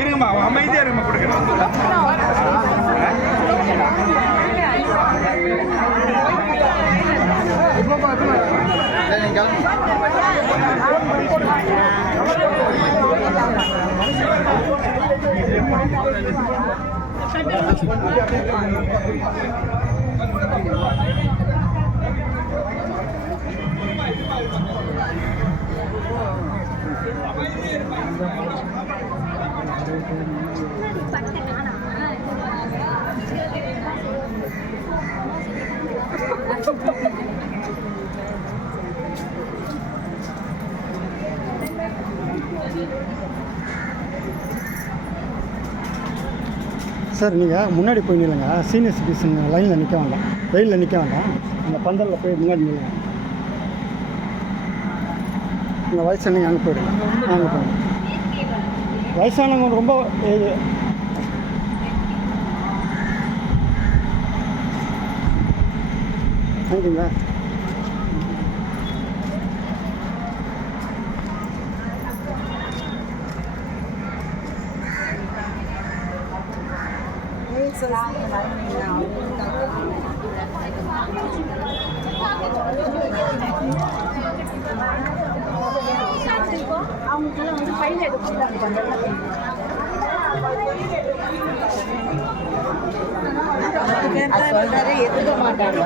இருங்கம்மா அமைதியா இருங்கம்மா கொடுக்குறேன். சார் நீங்கள் முன்னாடி போய் நில்லுங்க. சீனியர் சிட்டிசன் லைனில் நிற்க வேண்டாம், வெயிலில் நிற்க வேண்டாம். அந்த பந்தலில் போய் முன்னாடி நில்லுங்க. இந்த வயசானவங்க அங்கே போயிடுங்க, அங்கே போயிடுங்க. வயசானவங்க ரொம்ப வாங்கிங்களா? அவங்களுக்கெல்லாம் வந்து ஃபைல் எடுத்துட்டாங்க. எதுக்க மாட்டாங்க.